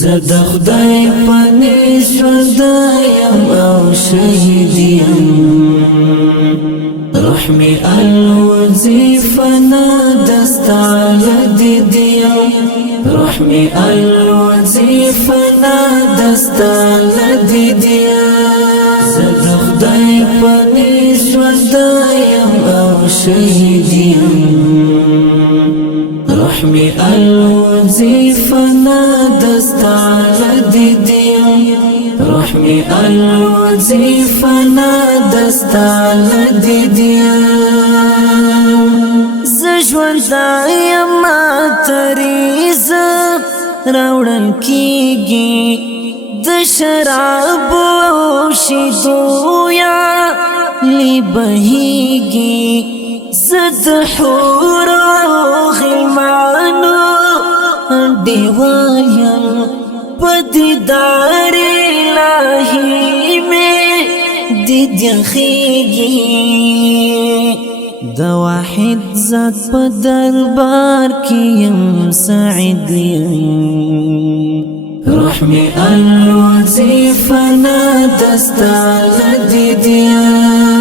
زد خدای پنیز ژوندیم او شهید یم رحمی الوظیفنا دستا لدیدیم رحمی الوظیفنا دستا لدیدیم زد خدای پنیز ژوندیم او شهید یم رحمی الوظیفنا دستا لدیدیم رحمی الوظیفنا دستا لدیدیم زژوندایم تریز راوړل کیږي د شراب او شیدو یا لبهیږي زد حور غلمانو دیوالیم پدیدار الہی میں دیدن خیگی د واحد ذات په دربار کیم سعید رحمی الوظیفنا دستا لدیدیم